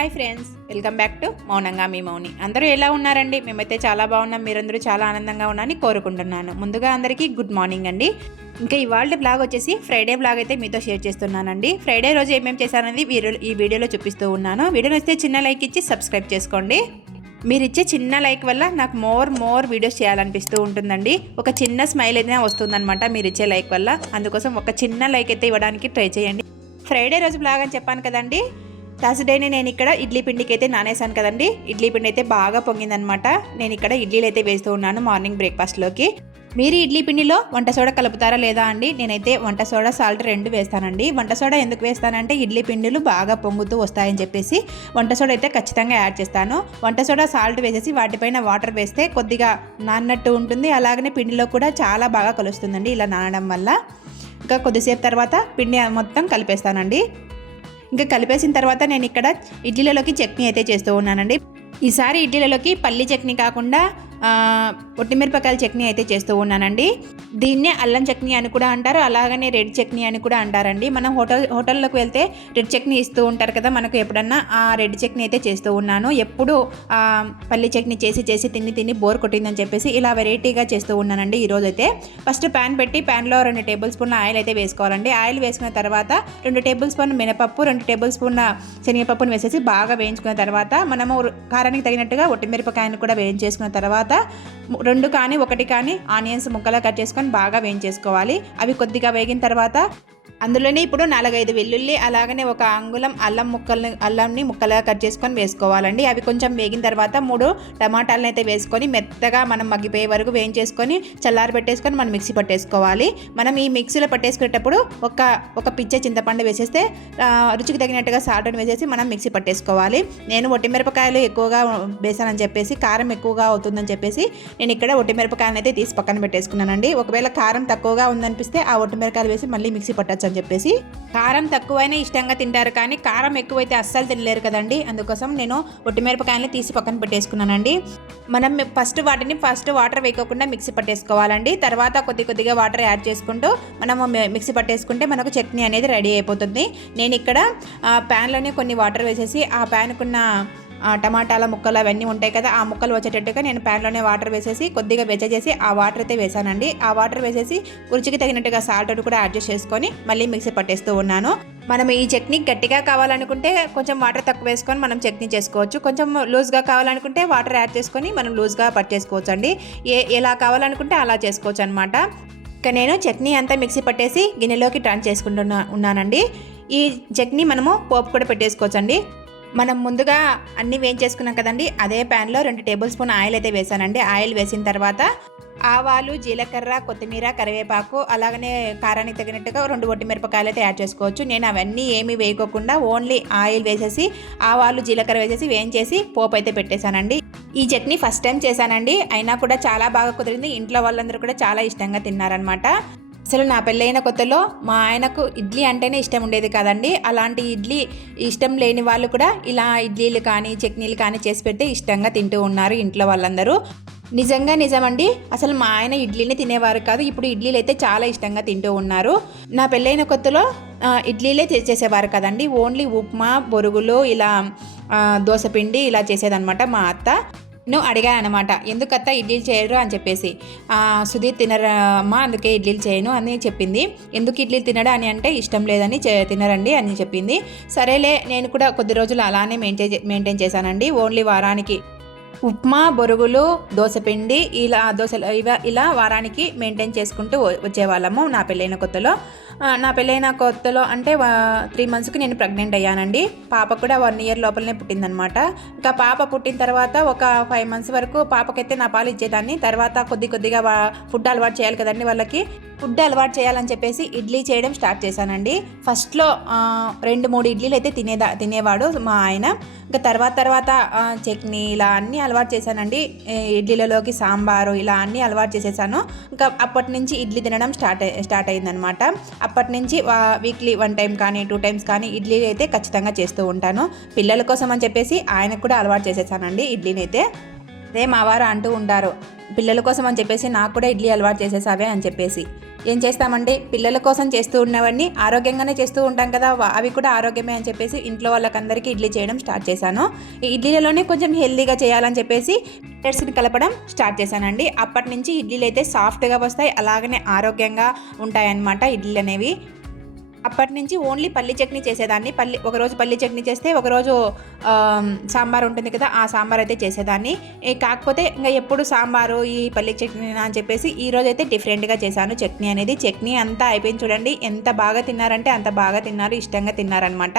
Hi friends, welcome back to మౌనంగా మీ మౌని. అందరూ ఎలా ఉన్నారండి? మేమైతే చాలా బాగున్నాం. మీరందరూ చాలా ఆనందంగా ఉన్నారని కోరుకుంటున్నాను. ముందుగా అందరికీ గుడ్ మార్నింగ్ అండి. ఇంకా ఇవాళ బ్లాగ్ వచ్చేసి ఫ్రైడే బ్లాగ్ అయితే మీతో షేర్ చేస్తున్నానండి. ఫ్రైడే రోజు ఏమేమి చేశానని ఈ వీడియోలో చూపిస్తూ ఉన్నాను. వీడియోని వస్తే చిన్న లైక్ ఇచ్చి సబ్స్క్రైబ్ చేసుకోండి. మీరు ఇచ్చే చిన్న లైక్ వల్ల నాకు మోర్ వీడియోస్ చేయాలనిపిస్తూ ఉంటుందండి. ఒక చిన్న స్మైల్ అయితే వస్తుందన్నమాట మీరు ఇచ్చే లైక్ వల్ల. అందుకోసం ఒక చిన్న లైక్ అయితే ఇవ్వడానికి ట్రై చేయండి. ఫ్రైడే రోజు బ్లాగ్ అని చెప్పాను కదండి. థర్స్డేనే నేను ఇక్కడ ఇడ్లీ పిండికి అయితే నానేసాను కదండి. ఇడ్లీ పిండి అయితే బాగా పొంగిందనమాట. నేను ఇక్కడ ఇడ్లీలు అయితే వేస్తూ ఉన్నాను మార్నింగ్ బ్రేక్ఫాస్ట్లోకి. మీరు ఇడ్లీ పిండిలో వంట సోడా కలుపుతారా లేదా అండి? నేనైతే వంట సోడా సాల్ట్ 2 వేస్తానండి. వంట సోడా ఎందుకు వేస్తానంటే ఇడ్లీ పిండిలు బాగా పొంగుతూ వస్తాయని చెప్పేసి వంట సోడా అయితే ఖచ్చితంగా యాడ్ చేస్తాను. వంట సోడా సాల్ట్ వేసేసి వాటిపైన వాటర్ వేస్తే కొద్దిగా నాన్నట్టు ఉంటుంది. అలాగనే పిండిలో కూడా చాలా బాగా కలుస్తుందండి ఇలా నానడం వల్ల. ఇంకా కొద్దిసేపు తర్వాత పిండి మొత్తం కలిపేస్తానండి. ఇంకా కలిపేసిన తర్వాత నేను ఇక్కడ ఇడ్లీలలోకి చట్నీ అయితే చేస్తూ ఉన్నానండి. ఈసారి ఇడ్లీలలోకి పల్లి చట్నీ కాకుండా ఒట్టిమిరపకాయల చట్నీ అయితే చేస్తూ ఉన్నానండి. దీన్నే అల్లం చట్నీ అని కూడా అంటారు, అలాగనే రెడ్ చట్నీ అని కూడా అంటారండి. మనం హోటల్లోకి వెళ్తే రెడ్ చట్నీ ఇస్తూ ఉంటారు కదా మనకు, ఎప్పుడన్నా ఆ రెడ్ చట్నీ అయితే చేస్తూ ఉన్నాను. ఎప్పుడు పల్లి చట్నీ చేసి తిని బోర్ కొట్టిందని చెప్పేసి ఇలా వెరైటీగా చేస్తూ ఉన్నానండి ఈరోజు అయితే. ఫస్ట్ ప్యాన్ పెట్టి ప్యాన్లో 2 టేబుల్ స్పూన్ల ఆయిల్ అయితే వేసుకోవాలండి. ఆయిల్ వేసుకున్న తర్వాత 2 టేబుల్ స్పూన్ మినపప్పు, 2 టేబుల్ స్పూన్ల శనగపప్పును వేసేసి బాగా వేయించుకున్న తర్వాత మనము కారానికి తగినట్టుగా ఒట్టిమిరపకాయను కూడా వేయించేసుకున్న తర్వాత 2 కానీ 1 కానీ ఆనియన్స్ ముక్కలా కట్ చేసుకొని బాగా వేయించేసుకోవాలి. అవి కొద్దిగా వేగిన తర్వాత అందులోనే ఇప్పుడు 4-5 వెల్లుల్లి, అలాగనే 1 అంగుళం అల్లంని ముక్కలుగా కట్ చేసుకొని వేసుకోవాలండి. అవి కొంచెం వేగిన తర్వాత 3 టమాటాలను అయితే వేసుకొని మెత్తగా మనం మగ్గిపోయే వరకు వేయించేసుకొని చల్లారి పెట్టేసుకొని మనం మిక్సీ పట్టేసుకోవాలి. మనం ఈ మిక్సీలో పట్టేసుకునేటప్పుడు ఒక పిచ్చ చింతపండు వేసేస్తే రుచికి తగినట్టుగా సాల్ట్ని వేసేసి మనం మిక్సీ పట్టేసుకోవాలి. నేను ఒట్టిమిరపకాయలు ఎక్కువగా వేసానని చెప్పేసి కారం ఎక్కువగా అవుతుందని చెప్పేసి నేను ఇక్కడ ఒట్టిమిరపకాయలను అయితే తీసి పక్కన పెట్టేసుకున్నానండి. ఒకవేళ కారం తక్కువగా ఉందనిపిస్తే ఆ ఒట్టిమిరపకాయలు వేసి మళ్ళీ మిక్సీ పట్టచ్చు అని చెప్పేసి. కారం తక్కువైనా ఇష్టంగా తింటారు, కానీ కారం ఎక్కువైతే అస్సలు తినలేరు కదండి. అందుకోసం నేను ఒట్టిమిరపకాయలని తీసి పక్కన పెట్టేసుకున్నానండి. మనం వాటిని వాటర్ వేయకుండా మిక్సీ పట్టేసుకోవాలండి. తర్వాత కొద్దిగా వాటర్ యాడ్ చేసుకుంటూ మనము మిక్సీ పట్టేసుకుంటే మనకు చట్నీ అనేది రెడీ అయిపోతుంది. నేను ఇక్కడ ప్యాన్లోనే కొన్ని వాటర్ వేసేసి ఆ ప్యాన్కున్న టమాటాల ముక్కలు అవన్నీ ఉంటాయి కదా, ఆ ముక్కలు వచ్చేటట్టుగా నేను ప్యాన్లోనే వాటర్ వేసేసి కొద్దిగా వెచ్చచేసి ఆ వాటర్ అయితే వేసానండి. ఆ వాటర్ వేసేసి రుచికి తగినట్టుగా సాల్ట్ కూడా అడ్జస్ట్ చేసుకొని మళ్ళీ మిక్సీ పట్టేస్తూ ఉన్నాను. మనం ఈ చట్నీ గట్టిగా కావాలనుకుంటే కొంచెం వాటర్ తక్కువ వేసుకొని మనం చట్నీ చేసుకోవచ్చు. కొంచెం లూజ్గా కావాలనుకుంటే వాటర్ యాడ్ చేసుకొని మనం లూజ్గా పట్టేసుకోవచ్చు అండి. ఎలా కావాలనుకుంటే అలా చేసుకోవచ్చు అనమాట. ఇక నేను చట్నీ అంతా మిక్సీ పట్టేసి గిన్నెలోకి ట్రాన్స్ ఉన్నానండి. ఈ చట్నీ మనము పోపు కూడా పెట్టేసుకోవచ్చండి. మనం ముందుగా అన్నీ వేయించేసుకున్నాం కదండి, అదే ప్యాన్లో 2 టేబుల్ స్పూన్ ఆయిల్ అయితే వేసానండి. ఆయిల్ వేసిన తర్వాత ఆవాలు, జీలకర్ర, కొత్తిమీర, కరివేపాకు, అలాగనే కారానికి తగినట్టుగా 2 ఒట్టిమిరపకాయలు అయితే యాడ్ చేసుకోవచ్చు. నేను అవన్నీ ఏమీ వేయకోకుండా ఓన్లీ ఆయిల్ వేసేసి ఆవాలు, జీలకర్ర వేసేసి వేయించేసి పోపు అయితే పెట్టేశానండి. ఈ చట్నీ ఫస్ట్ టైం చేశానండి, అయినా కూడా చాలా బాగా కుదిరింది. ఇంట్లో వాళ్ళందరూ కూడా చాలా ఇష్టంగా తిన్నారనమాట. అసలు నా పెళ్ళైన కొత్తలో మా ఆయనకు ఇడ్లీ అంటేనే ఇష్టం ఉండేది కదండి. అలాంటి ఇడ్లీ ఇష్టం లేని వాళ్ళు కూడా ఇలా ఇడ్లీలు కానీ చట్నీలు కానీ చేసి పెడితే ఇష్టంగా తింటూ ఉన్నారు ఇంట్లో వాళ్ళందరూ. నిజమండి, అసలు మా ఆయన ఇడ్లీని తినేవారు కాదు. ఇప్పుడు ఇడ్లీలు అయితే చాలా ఇష్టంగా తింటూ ఉన్నారు. నా పెళ్ళైన కొత్తలో ఇడ్లీలే చేసేవారు కదండి. ఓన్లీ ఉప్మా, బొరుగులు, ఇలా దోసపిండి ఇలా చేసేదనమాట మా అత్త. నేను అడిగాను అనమాట, ఎందుకత్త ఇడ్లీలు చేయరు అని చెప్పేసి. సుధీర్ తినరమ్మా, అందుకే ఇడ్లీలు చేయను అని చెప్పింది. ఎందుకు ఇడ్లీలు తినడా అని అంటే ఇష్టం లేదని తినరండి అని చెప్పింది. సరేలే, నేను కూడా కొద్ది రోజులు అలానే మెయింటైన్ చేశానండి. ఓన్లీ వారానికి ఉప్మా, బొరుగులు, దోసపిండి ఇలా వారానికి మెయింటైన్ చేసుకుంటూ వచ్చేవాళ్ళము నా పెళ్ళైన కొత్తలో అంటే 3 మంత్స్కి నేను ప్రెగ్నెంట్ అయ్యానండి. పాప కూడా 1 ఇయర్ లోపలనే పుట్టిందనమాట. ఇంకా పాప పుట్టిన తర్వాత ఒక 5 మంత్స్ వరకు పాపకైతే నా పాలు ఇచ్చేదాన్ని. తర్వాత కొద్దిగా ఫుడ్ అలవాటు చేయాలి కదండి వాళ్ళకి. ఫుడ్ అలవాటు చేయాలని చెప్పేసి ఇడ్లీ చేయడం స్టార్ట్ చేశానండి. ఫస్ట్లో 2-3 ఇడ్లీలు అయితే తినేవాడు మా ఆయన. ఇంకా తర్వాత చట్నీ ఇలా అన్నీ అలవాటు చేశానండి. ఇడ్లీలలోకి సాంబారు ఇలా అన్నీ అలవాటు చేసేసాను. ఇంకా అప్పటి నుంచి ఇడ్లీ తినడం స్టార్ట్ అయిందనమాట. అప్పటి నుంచి వీక్లీ 1 టైం కానీ 2 టైమ్స్ కానీ ఇడ్లీ అయితే ఖచ్చితంగా చేస్తూ ఉంటాను. పిల్లల కోసం అని చెప్పేసి ఆయనకు కూడా అలవాటు చేసేసానండి ఇడ్లీని అయితే. అదే మా వారు అంటూ ఉంటారు, పిల్లల కోసం అని చెప్పేసి నాకు కూడా ఇడ్లీ అలవాటు చేసేసావే అని చెప్పేసి. ఏం చేస్తామండి, పిల్లల కోసం చేస్తూ ఉన్నవన్నీ ఆరోగ్యంగానే చేస్తూ ఉంటాం కదా, అవి కూడా ఆరోగ్యమే అని చెప్పేసి ఇంట్లో వాళ్ళకందరికీ ఇడ్లీ చేయడం స్టార్ట్ చేశాను. ఈ ఇడ్లీలలోనే కొంచెం హెల్తీగా చేయాలని చెప్పేసి మిల్లెట్స్ని కలపడం స్టార్ట్ చేశానండి. అప్పటి నుంచి ఇడ్లీలు అయితే సాఫ్ట్గా వస్తాయి, అలాగనే ఆరోగ్యంగా ఉంటాయన్నమాట ఇడ్లీలు అనేవి. అప్పటి నుంచి ఓన్లీ పల్లి చట్నీ చేసేదాన్ని. ఒకరోజు పల్లి చట్నీ చేస్తే ఒకరోజు సాంబార్ ఉంటుంది కదా, ఆ సాంబార్ అయితే చేసేదాన్ని. కాకపోతే ఇంకా ఎప్పుడు సాంబారు ఈ పల్లి చట్నీ అని చెప్పేసి ఈరోజు అయితే డిఫరెంట్గా చేశాను చట్నీ అనేది. చట్నీ అంతా అయిపోయింది చూడండి, ఎంత బాగా తిన్నారంటే అంత బాగా తిన్నారు, ఇష్టంగా తిన్నారనమాట.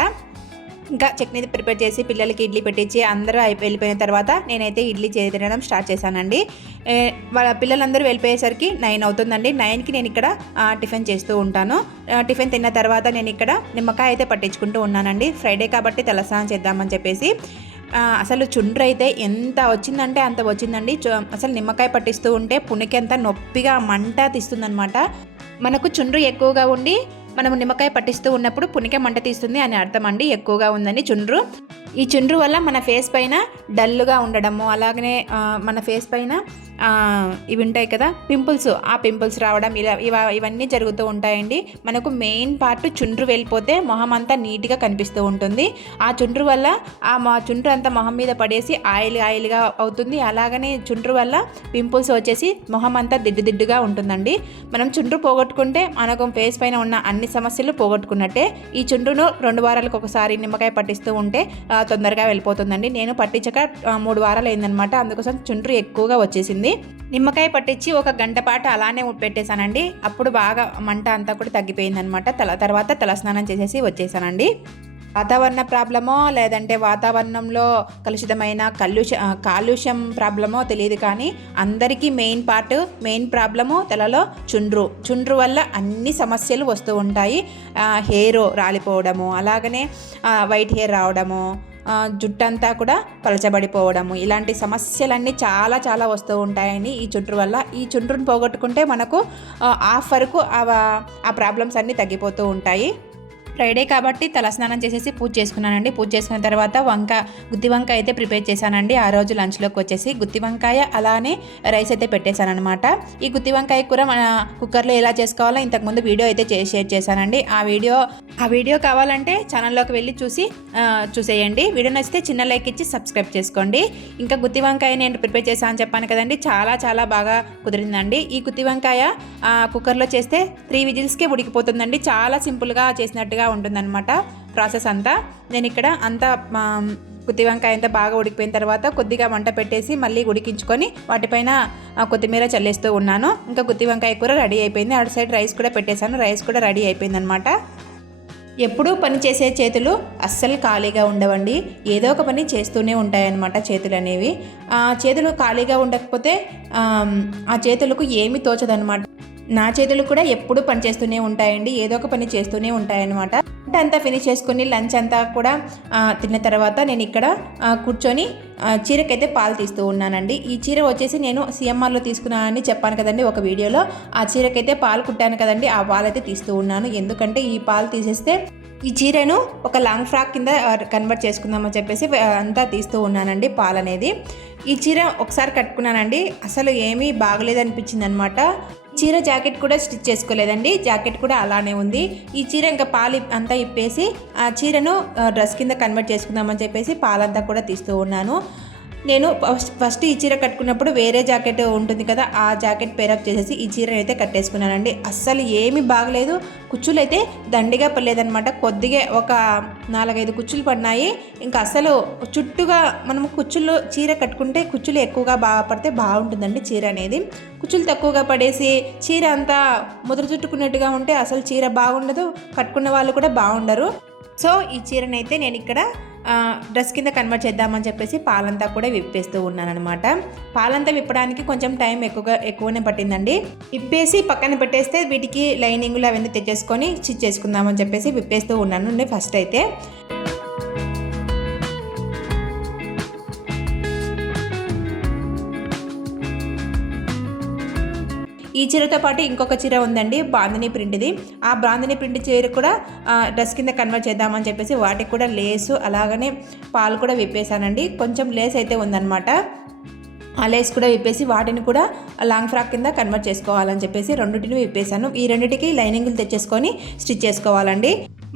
ఇంకా చట్నీ ప్రిపేర్ చేసి పిల్లలకి ఇడ్లీ పెట్టించి అందరూ వెళ్ళిపోయిన తర్వాత నేనైతే ఇడ్లీ తినడం స్టార్ట్ చేశానండి. వాళ్ళ పిల్లలందరూ వెళ్ళిపోయేసరికి 9 అవుతుందండి. 9కి నేను ఇక్కడ టిఫిన్ చేస్తూ ఉంటాను. టిఫిన్ తిన్న తర్వాత నేను ఇక్కడ నిమ్మకాయ అయితే పట్టించుకుంటూ ఉన్నానండి. ఫ్రైడే కాబట్టి తలస్నానం చేద్దామని చెప్పేసి. అసలు చుండ్రు అయితే ఎంత వచ్చిందంటే అంత వచ్చిందండి. అసలు నిమ్మకాయ పట్టిస్తూ ఉంటే పుణికెంత నొప్పిగా మంట తీస్తుందనమాట. మనకు చుండ్రు ఎక్కువగా ఉండి మనము నిమ్మకాయ పట్టిస్తూ ఉన్నప్పుడు పునిక మంట తీస్తుంది అని అర్థం అండి, ఎక్కువగా ఉందని చుండ్రు. ఈ చుండ్రు వల్ల మన ఫేస్ పైన డల్గా ఉండడము, అలాగనే మన ఫేస్ పైన ఇవి ఉంటాయి కదా పింపుల్స్, ఆ పింపుల్స్ రావడం ఇవన్నీ జరుగుతూ ఉంటాయండి. మనకు మెయిన్ పార్ట్ చుండ్రు వెళ్ళిపోతే మొహం అంతా నీట్గా కనిపిస్తూ ఉంటుంది. ఆ చుండ్రు వల్ల మా చుండ్రు అంతా మొహం మీద పడేసి ఆయిల్గా అవుతుంది. అలాగనే చుండ్రు వల్ల పింపుల్స్ వచ్చేసి మొహం అంతా దిడ్డుగా ఉంటుందండి. మనం చుండ్రు పోగొట్టుకుంటే మనకు ఫేస్ పైన ఉన్న అన్ని సమస్యలు పోగొట్టుకున్నట్టే. ఈ చుండ్రును 2 వారాలకు ఒకసారి నిమ్మకాయ పట్టిస్తూ ఉంటే తొందరగా వెళ్ళిపోతుందండి. నేను పట్టించక 3 వారాలు అయిందనమాట, అందుకోసం చుండ్రు ఎక్కువగా వచ్చేసింది. నిమ్మకాయ పట్టించి 1 గంట పాటు అలానే పెట్టేశానండి. అప్పుడు బాగా మంట అంతా కూడా తగ్గిపోయిందనమాట. తర్వాత తలస్నానం చేసేసి వచ్చేసానండి. వాతావరణ ప్రాబ్లమో లేదంటే వాతావరణంలో కలుషితమైన కాలుష్యం ప్రాబ్లమో తెలియదు, కానీ అందరికీ మెయిన్ ప్రాబ్లము తలలో చుండ్రు వల్ల అన్ని సమస్యలు వస్తూ ఉంటాయి. హెయిర్ రాలిపోవడము, అలాగనే వైట్ హెయిర్ రావడము, జుట్టంతా కూడా పలచబడిపోవడము, ఇలాంటి సమస్యలన్నీ చాలా వస్తూ ఉంటాయని ఈ చుండ్రు వల్ల. ఈ చుండ్రును పోగొట్టుకుంటే మనకు హాఫ్ వరకు ఆ ప్రాబ్లమ్స్ అన్నీ తగ్గిపోతూ ఉంటాయి. ఫ్రైడే కాబట్టి తలస్నానం చేసేసి పూజ చేసుకున్నానండి. పూజ చేసుకున్న తర్వాత గుత్తి వంకాయ అయితే ప్రిపేర్ చేశానండి. ఆ రోజు లంచ్లోకి వచ్చేసి గుత్తి వంకాయ అలానే రైస్ అయితే పెట్టేశానమాట. ఈ గుత్తి వంకాయ కూర మన కుక్కర్లో ఎలా చేసుకోవాలో ఇంతకుముందు వీడియో అయితే షేర్ చేశానండి. ఆ వీడియో కావాలంటే ఛానల్లోకి వెళ్ళి చూసేయండి. వీడియో నచ్చితే చిన్న లైక్ ఇచ్చి సబ్స్క్రైబ్ చేసుకోండి. ఇంకా గుత్తి వంకాయ నేను ప్రిపేర్ చేశాను చెప్పాను కదండి, చాలా బాగా కుదిరిందండి. ఈ గుత్తి వంకాయ కుక్కర్లో చేస్తే 3 విజిల్స్కే ఉడికిపోతుందండి. చాలా సింపుల్గా చేసినట్టుగా ఉంటుందన్నమాట ప్రాసెస్ అంతా. నేను ఇక్కడ అంతా గుత్తి వంకాయ అంతా బాగా ఉడికిపోయిన తర్వాత కొద్దిగా మంట పెట్టేసి మళ్ళీ ఉడికించుకొని వాటిపైన కొత్తిమీర చల్లేస్తూ ఉన్నాను. ఇంకా గుత్తి వంకాయ కూర రెడీ అయిపోయింది. అటు సైడ్ రైస్ కూడా పెట్టేశాను. రైస్ కూడా రెడీ అయిపోయింది అనమాట. ఎప్పుడూ పని చేసే చేతులు అస్సలు ఖాళీగా ఉండవండి, ఏదో ఒక పని చేస్తూనే ఉంటాయన్నమాట చేతులు అనేవి. చేతులు ఖాళీగా ఉండకపోతే ఆ చేతులకు ఏమీ తోచదనమాట. నా చేతులు కూడా ఎప్పుడూ పని చేస్తూనే ఉంటాయండి, ఏదో ఒక పని చేస్తూనే ఉంటాయన్నమాట. వంట అంతా ఫినిష్ చేసుకుని లంచ్ అంతా కూడా తిన్న తర్వాత నేను ఇక్కడ కూర్చొని చీరకైతే పాలు తీస్తూ ఉన్నానండి. ఈ చీర వచ్చేసి నేను సిఎంఆర్లో తీసుకున్నానని చెప్పాను కదండి ఒక వీడియోలో. ఆ చీరకైతే పాలు కుట్టాను కదండి, ఆ పాలు అయితే తీస్తూ ఉన్నాను. ఎందుకంటే ఈ పాలు తీసేస్తే ఈ చీరను ఒక లాంగ్ ఫ్రాక్ కింద కన్వర్ట్ చేసుకుందామని చెప్పేసి అంతా తీస్తూ ఉన్నానండి పాలు అనేది. ఈ చీర ఒకసారి కట్టుకున్నానండి, అసలు ఏమీ బాగలేదనిపించింది అనమాట. చీర జాకెట్ కూడా స్టిచ్ చేసుకోలేదండి, జాకెట్ కూడా అలానే ఉంది. ఈ చీర ఇంకా పాలు అంతా ఇప్పేసి ఆ చీరను డ్రెస్ కింద కన్వర్ట్ చేసుకుందామని చెప్పేసి పాలంతా కూడా తీస్తూ ఉన్నాను. నేను ఫస్ట్ ఈ చీర కట్టుకున్నప్పుడు వేరే జాకెట్ ఉంటుంది కదా, ఆ జాకెట్ పేరప్ చేసేసి ఈ చీరని అయితే కట్టేసుకున్నానండి. అస్సలు ఏమీ బాగలేదు, కుచ్చులు అయితే దండిగా పడలేదనమాట. కొద్దిగా ఒక 4-5 కుచ్చులు పడినాయి. ఇంకా అసలు చుట్టుగా మనము చీర కట్టుకుంటే కుచ్చులు ఎక్కువగా బాగా పడితే బాగుంటుందండి చీర అనేది. కుచ్చులు తక్కువగా పడేసి చీర అంతా ముద్ర చుట్టుకున్నట్టుగా ఉంటే అసలు చీర బాగుండదు, కట్టుకున్న వాళ్ళు కూడా బాగుండరు. సో ఈ చీరనైతే నేను ఇక్కడ డ్రెస్ కింద కన్వర్ట్ చేద్దామని చెప్పేసి పాలంతా కూడా విప్పేస్తూ ఉన్నాను అనమాట. పాలంతా విప్పడానికి కొంచెం టైం ఎక్కువనే పట్టిందండి. విప్పేసి పక్కన పెట్టేస్తే వీటికి లైనింగ్లు అవన్నీ తెచ్చేసుకొని స్టిచ్ చేసుకుందామని చెప్పేసి విప్పేస్తూ ఉన్నాను ఫస్ట్ అయితే. ఈ చీరతో పాటు ఇంకొక చీర ఉందండి, బాందిని ప్రింట్ది. ఆ బాందిని ప్రింట్ చీర కూడా డ్రెస్ కింద కన్వర్ట్ చేద్దామని చెప్పేసి వాటికి కూడా లేసు అలాగనే పాలు కూడా విప్పేశానండి. కొంచెం లేస్ అయితే ఉందన్నమాట. ఆ లేస్ కూడా విప్పేసి వాటిని కూడా లాంగ్ ఫ్రాక్ కింద కన్వర్ట్ చేసుకోవాలని చెప్పేసి రెండింటిని విప్పేసాను. ఈ రెండింటికి లైనింగ్లు తెచ్చేసుకొని స్టిచ్ చేసుకోవాలండి.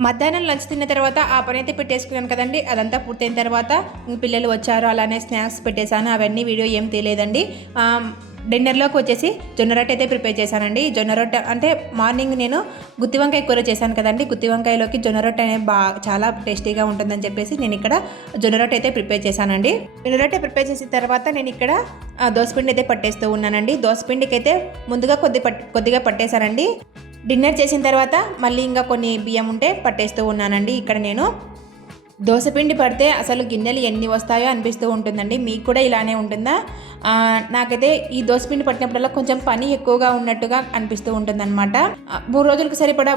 మధ్యాహ్నం లంచ్ తిన్న తర్వాత ఆ పని అయితే పెట్టేసుకున్నాను కదండి. అదంతా పూర్తయిన తర్వాత పిల్లలు వచ్చారు, అలానే స్నాక్స్ పెట్టేశాను. అవన్నీ వీడియో ఏం తెలియదండి. డిన్నర్లోకి వచ్చేసి జొన్న రొట్టె అయితే ప్రిపేర్ చేశానండి. జొన్న రొట్టె అంటే మార్నింగ్ నేను గుత్తి వంకాయ కూర చేశాను కదండి. గుత్తి వంకాయలోకి జొన్న రొట్టె అనేది చాలా టేస్టీగా ఉంటుందని చెప్పేసి నేను ఇక్కడ జొన్న రొట్టె అయితే ప్రిపేర్ చేశానండి. జొన్న రొట్టె ప్రిపేర్ చేసిన తర్వాత నేను ఇక్కడ దోసపిండి అయితే పట్టేస్తూ ఉన్నానండి. దోసపిండికి అయితే ముందుగా కొద్దిగా పట్టేశానండి. డిన్నర్ చేసిన తర్వాత మళ్ళీ ఇంకా కొన్ని బియ్యం ఉంటే పట్టేస్తూ ఉన్నానండి. ఇక్కడ నేను దోసపిండి పడితే అసలు గిన్నెలు ఎన్ని వస్తాయో అనిపిస్తూ ఉంటుందండి. మీకు కూడా ఇలానే ఉంటుందా? నాకైతే ఈ దోసపిండి పట్టినప్పుడల్లా కొంచెం పని ఎక్కువగా ఉన్నట్టుగా అనిపిస్తూ ఉంటుందన్నమాట. 3 రోజులకు సరిపడా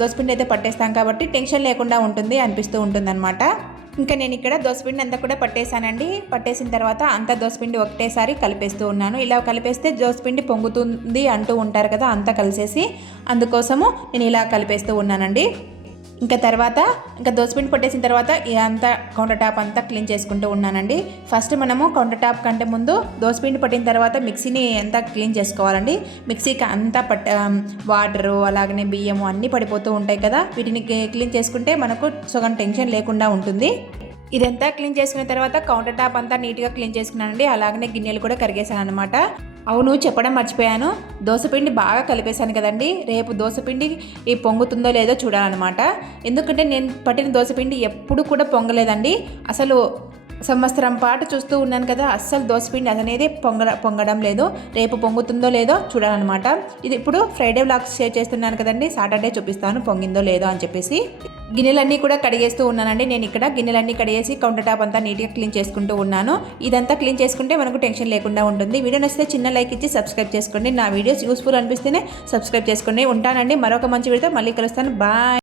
దోసపిండి అయితే పట్టేస్తాం కాబట్టి టెన్షన్ లేకుండా ఉంటుంది అనిపిస్తూ ఉంటుందన్నమాట. ఇంకా నేను ఇక్కడ దోసపిండి అంతా కూడా పట్టేశానండి. పట్టేసిన తర్వాత అంతా దోసపిండి ఒకటేసారి కలిపేస్తూ ఉన్నాను. ఇలా కలిపేస్తే దోసపిండి పొంగుతుంది అంటూ ఉంటారు కదా, అంతా కలిసేసి అందుకోసము నేను ఇలా కలిపేస్తూ ఉన్నానండి. ఇంకా దోసపిండి పట్టేసిన తర్వాత అంతా కౌంటర్ టాప్ అంతా క్లీన్ చేసుకుంటూ ఉన్నానండి. ఫస్ట్ మనము కౌంటర్ టాప్ కంటే ముందు దోసపిండి పట్టిన తర్వాత మిక్సీని అంతా క్లీన్ చేసుకోవాలండి. మిక్సీకి అంతా వాటరు అలాగనే బియ్యము అన్నీ పడిపోతూ ఉంటాయి కదా, వీటిని క్లీన్ చేసుకుంటే మనకు సగం టెన్షన్ లేకుండా ఉంటుంది. ఇదంతా క్లీన్ చేసుకున్న తర్వాత కౌంటర్ టాప్ అంతా నీట్గా క్లీన్ చేసుకున్నానండి. అలాగనే గిన్నెలు కూడా కరిగేసాను అనమాట. అవును, చెప్పడం మర్చిపోయాను, దోసపిండి బాగా కలిపేశాను కదండి. రేపు దోసపిండి పొంగుతుందో లేదో చూడాలన్నమాట. ఎందుకంటే నేను పట్టిన దోసపిండి ఎప్పుడు కూడా పొంగలేదండి. అసలు సంవత్సరం పాటు చూస్తూ ఉన్నాను కదా, అస్సలు దోసపిండి అనేది పొంగడం లేదు. రేపు పొంగుతుందో లేదో చూడాలన్నమాట. ఇది ఇప్పుడు ఫ్రైడే వ్లాగ్స్ షేర్ చేస్తున్నాను కదండి, సాటర్డే చూపిస్తాను పొంగిందో లేదో అని చెప్పేసి. గిన్నెలన్నీ కూడా కడిగేస్తూ ఉన్నానండి. నేను ఇక్కడ గిన్నెలన్నీ కడిగేసి కౌంటర్ టాప్ అంతా నీట్గా క్లీన్ చేసుకుంటూ ఉన్నాను. ఇదంతా క్లీన్ చేసుకుంటే మనకు టెన్షన్ లేకుండా ఉంటుంది. వీడియో నచ్చితే చిన్న లైక్ ఇచ్చి సబ్స్క్రైబ్ చేసుకోండి. నా వీడియోస్ యూస్ఫుల్ అనిపిస్తేనే సబ్స్క్రైబ్ చేసుకోండి. ఉంటానండి, మరొక మంచి వీడియోతో మళ్ళీ కలుస్తాను. బాయ్.